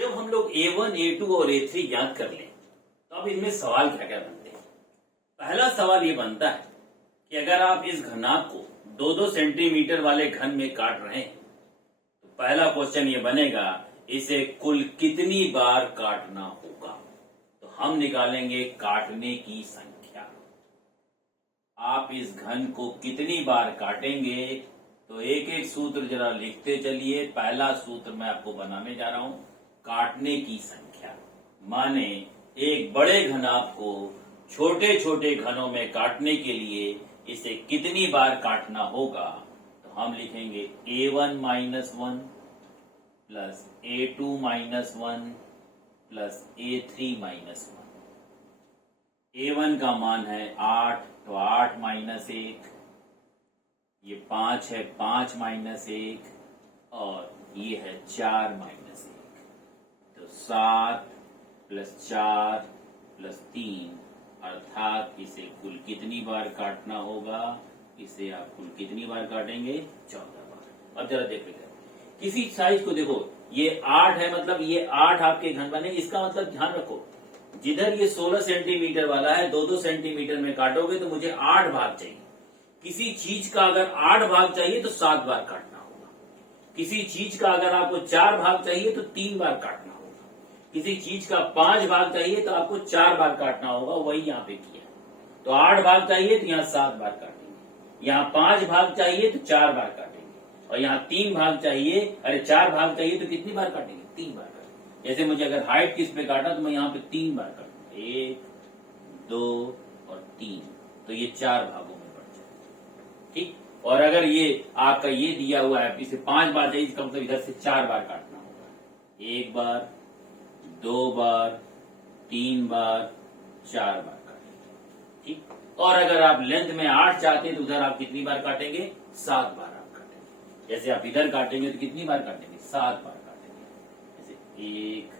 जब हम लोग A1, A2 और A3 ज्ञात कर लें तो अब इनमें सवाल क्या क्या बनते हैं। पहला सवाल ये बनता है कि अगर आप इस घनाभ को 2-2 सेंटीमीटर वाले घन में काट रहे हैं तो पहला क्वेश्चन ये बनेगा, इसे कुल कितनी बार काटना होगा। तो हम निकालेंगे काटने की संख्या। आप इस घन को कितनी बार काटेंगे तो एक एक सूत्र जरा लिखते चलिए। पहला सूत्र मैं आपको बनाने जा रहा हूं, काटने की संख्या माने एक बड़े घनाभ को छोटे छोटे घनों में काटने के लिए इसे कितनी बार काटना होगा। तो हम लिखेंगे A1 minus 1 plus A2 minus 1 plus A3 minus 1। A1 का मान है 8, तो 8 माइनस 1, ये 5 है, 5 माइनस 1, और ये है 4 माइनस 1। तो 7 प्लस 4 प्लस 3, अर्थात इसे कुल कितनी बार काटना होगा। इसे आप कुल कितनी बार काटेंगे, 14 बार। अब जरा देख लीजिए, किसी साइज को देखो, ये 8 है, मतलब ये 8 आपके घन बने। इसका मतलब ध्यान रखो, जिधर ये 16 सेंटीमीटर वाला है 2-2 सेंटीमीटर में काटोगे तो मुझे 8 भाग चाहिए। किसी चीज का अगर 8 भाग चाहिए तो 7 बार काटना होगा। किसी चीज का अगर आपको 4 भाग चाहिए तो 3 बार काटना होगा। किसी चीज का 5 भाग चाहिए तो आपको 4 बार काटना होगा। वही यहाँ पे किया। तो 8 भाग चाहिए तो यहाँ 7 बार काटेंगे, यहाँ 5 भाग चाहिए तो 4 बार काटेंगे, और यहाँ 3 भाग चाहिए, 4 भाग चाहिए तो कितनी बार काटेंगे, 3 बार काटेंगे। जैसे मुझे अगर हाइट किस पे काटा तो मैं यहाँ पे 3 बार काटूंगा, 1, 2 और 3, तो ये 4 भागों में बढ़ जाए। ठीक। और अगर ये आपका ये दिया हुआ है, इसे 5 बार चाहिए, इसका मतलब इधर से 4 बार काटना होगा। 1 बार, 2 बार, 3 बार, 4 बार काटेंगे। ठीक। और अगर आप लेंथ में 8 चाहते हैं तो उधर आप कितनी बार काटेंगे, 7 बार आप काटेंगे। जैसे आप इधर काटेंगे तो कितनी बार काटेंगे, 7 बार काटेंगे। जैसे 1,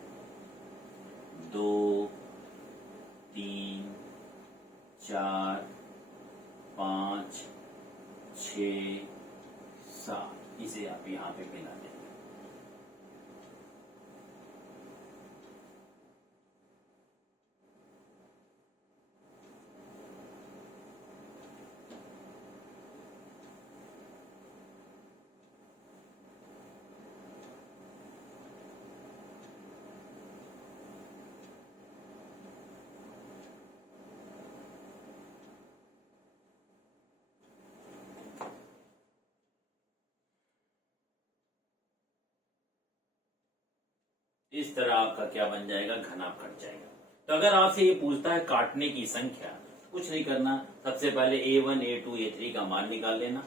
2, 3, 4, 5, 6, 7, इसे आप यहां पे मिला देंगे। इस तरह आपका क्या बन जाएगा, घनाभ कट जाएगा। तो अगर आपसे ये पूछता है काटने की संख्या, कुछ नहीं करना, सबसे पहले A1, A2, A3 का मान निकाल लेना।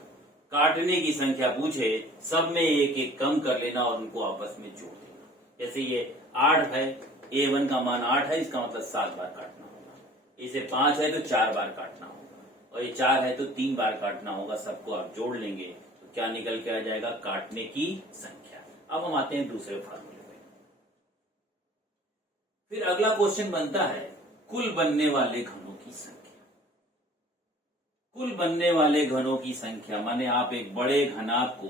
काटने की संख्या पूछे, सब में एक एक कम कर लेना और उनको आपस में जोड़ देना। जैसे ये 8 है, A1 का मान 8 है, इसका मतलब 7 बार काटना होगा। इसे 5 है तो 4 बार काटना होगा, और ये 4 है तो 3 बार काटना होगा। सबको आप जोड़ लेंगे तो क्या निकल के आ जाएगा, काटने की संख्या। अब हम आते हैं दूसरे फार्मूले। फिर अगला क्वेश्चन बनता है कुल बनने वाले घनों की संख्या। कुल बनने वाले घनों की संख्या माने आप एक बड़े घनाभ को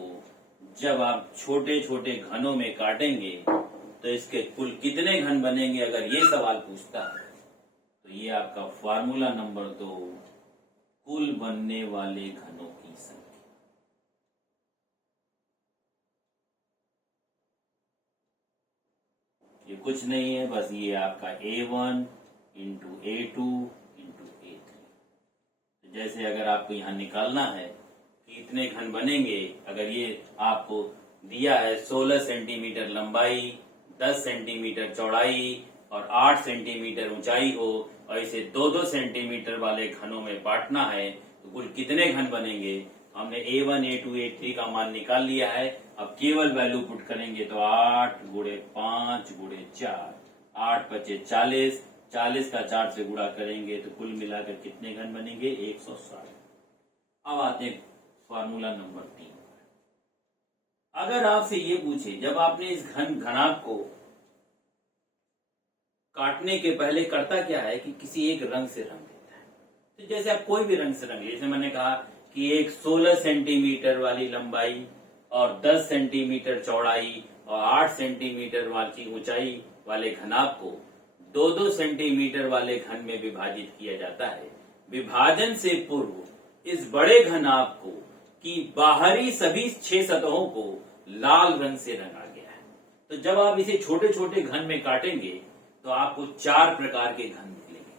जब आप छोटे छोटे घनों में काटेंगे तो इसके कुल कितने घन बनेंगे। अगर ये सवाल पूछता है तो ये आपका फार्मूला नंबर 2, कुल बनने वाले घनों की संख्या। ये कुछ नहीं है, बस ये आपका A1 into A2 into A3। जैसे अगर आपको यहाँ निकालना है कि इतने घन बनेंगे, अगर ये आपको दिया है 16 सेंटीमीटर लंबाई, 10 सेंटीमीटर चौड़ाई और 8 सेंटीमीटर ऊंचाई हो, और इसे 2-2 सेंटीमीटर वाले घनों में बांटना है, तो कुल कितने घन बनेंगे। हमने A1, A2, A3 का मान निकाल लिया है। अब केवल वैल्यू पुट करेंगे तो 8 गुणे 5 गुणे 4, 8 पचे 40, 40 का 4 से गुणा करेंगे तो कुल मिलाकर कितने घन बनेंगे, 160। अब आते हैं फार्मूला नंबर 3। अगर आपसे ये पूछे, जब आपने इस घनाभ को काटने के पहले करता क्या है कि किसी एक रंग से रंग देता है। तो जैसे आप कोई भी रंग से रंग, जैसे मैंने कहा कि एक 16 सेंटीमीटर वाली लंबाई और 10 सेंटीमीटर चौड़ाई और 8 सेंटीमीटर की ऊंचाई वाले घनाभ को 2-2 सेंटीमीटर वाले घन में विभाजित किया जाता है। विभाजन से पूर्व इस बड़े घनाभ को की बाहरी सभी 6 सतहों को लाल रंग से रंगा गया है। तो जब आप इसे छोटे छोटे घन में काटेंगे तो आपको 4 प्रकार के घन मिलेंगे।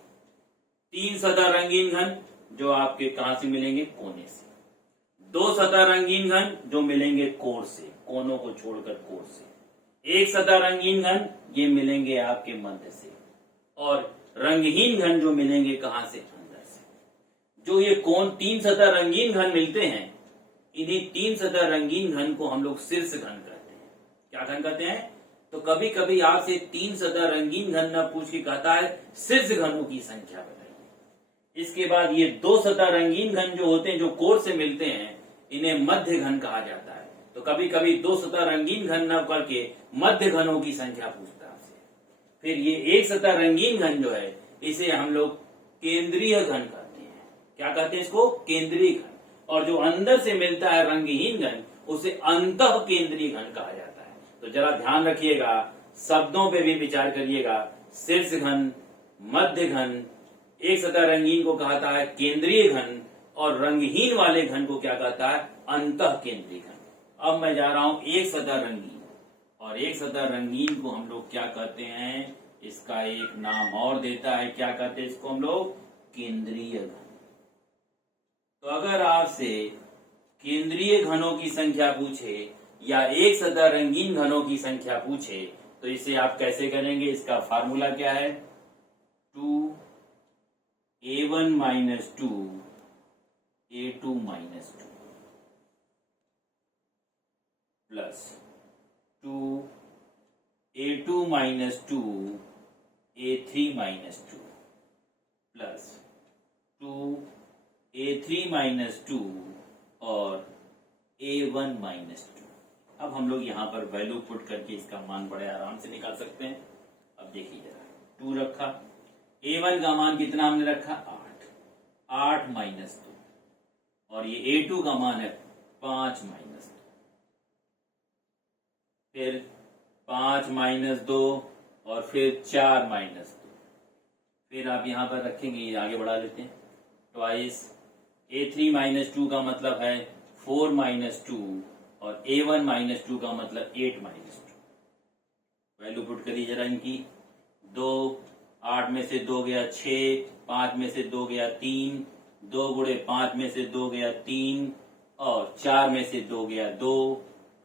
3 सतह रंगीन घन जो आपके कहां से मिलेंगे, कोने से। 2 सतह रंगीन घन जो मिलेंगे कोर से, कोनों को छोड़कर कोर से। 1 सतह रंगीन घन ये मिलेंगे आपके मध्य से, और रंगहीन घन जो मिलेंगे कहां से, अंदर से। जो ये कोण 3 सतह रंगीन घन मिलते हैं, इन्हीं 3 सतह रंगीन घन को हम लोग शीर्ष घन कहते हैं। क्या घन कहते हैं? तो कभी कभी आपसे 3 सतह रंगीन घन न पूछ के कहता है शीर्ष घनों की संख्या बताइए। इसके बाद ये 2 सतह रंगीन घन जो होते हैं, जो कोर से मिलते हैं, इन्हें मध्य घन कहा जाता है। तो कभी कभी 2 सतह रंगीन घन न करके मध्य घनों की संख्या पूछता है आपसे। फिर ये 1 सतह रंगीन घन जो है, इसे हम लोग केंद्रीय घन कहते हैं। क्या कहते हैं इसको? केंद्रीय घन। और जो अंदर से मिलता है रंगहीन घन, उसे अंतः केंद्रीय घन कहा जाता है। तो जरा ध्यान रखिएगा, शब्दों पे भी विचार करिएगा। शीर्ष घन, मध्य घन, 1 सतह रंगीन को कहता है केंद्रीय घन, और रंगहीन वाले घन को क्या कहता है, अंतः केंद्रीय घन। अब मैं जा रहा हूं 1 सतह रंगीन, और 1 सतह रंगीन को हम लोग क्या कहते हैं, इसका एक नाम और देता है। क्या कहते हैं इसको हम लोग? केंद्रीय घन। तो अगर आपसे केंद्रीय घनों की संख्या पूछे या 1 सतह रंगीन घनों की संख्या पूछे, तो इसे आप कैसे करेंगे? इसका फार्मूला क्या है? 2a1 minus 2 a2 minus 2 plus 2a2 minus 2 a3 minus 2 plus 2a3 minus 2 और a1 माइनस 2। अब हम लोग यहाँ पर वैल्यू पुट करके इसका मान बड़े आराम से निकाल सकते हैं। अब देखिए जरा, 2 रखा, a1 का मान कितना हमने रखा? 8 माइनस 2, और ये a2 का मान है 5 माइनस 2, फिर 5 माइनस 2, और फिर 4 माइनस 2। फिर आप यहां पर रखेंगे, ये आगे बढ़ा लेते हैं, ट्वाइस a3 माइनस 2 का मतलब है 4 माइनस 2, और a1 माइनस 2 का मतलब 8 माइनस 2। वैल्यू पुट करिए जरा इनकी। 2, 8 में से 2 गया 6, 5 में से 2 गया 3, 2 गुणे 5 में से 2 गया 3, और 4 में से 2 गया 2,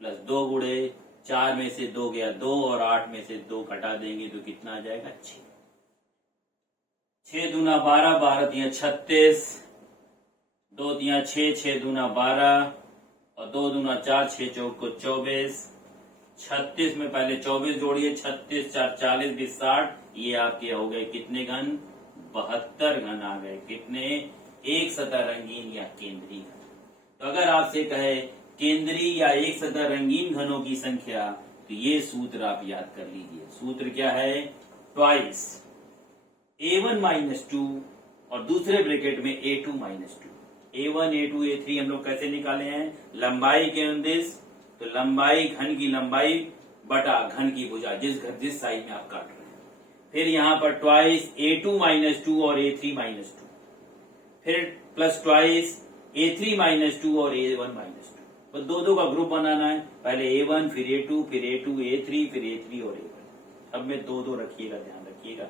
प्लस 2 गुणे 4 में से 2 गया 2, और 8 में से 2 घटा देंगे तो कितना आ जाएगा? 6। 6 दूना 12, 12 तिया 36, 2 तिया 6, 6 दूना 12, और 2 दूना 4, 6 चौक को 24, 36 में पहले 24 जोड़िए, 36 4 40 20 60, ये आपके हो गए कितने घन? 72 घन आ गए। कितने? 1 सतह रंगीन या केंद्रीय घन। तो अगर आपसे कहे केंद्रीय या 1 सतह रंगीन घनों की संख्या, तो ये सूत्र आप याद कर लीजिए। सूत्र क्या है? ट्वाइस a1 माइनस 2 और दूसरे ब्रैकेट में a2 minus 2। a1 a2 a3 हम लोग कैसे निकाले हैं? लंबाई के अनुदिश, तो लंबाई घन की लंबाई बटा घन की भुजा, जिस साइड में आप काट रहे हैं। फिर यहाँ पर ट्वाइस a2 माइनस 2 और a3 माइनस 2, फिर प्लस ट्वाइस a3 माइनस 2 और a1 माइनस 2। तो 2 का ग्रुप बनाना है, पहले a1 फिर a2 फिर a2 a3 फिर a3 और a1। अब में 2 रखिएगा, ध्यान रखिएगा।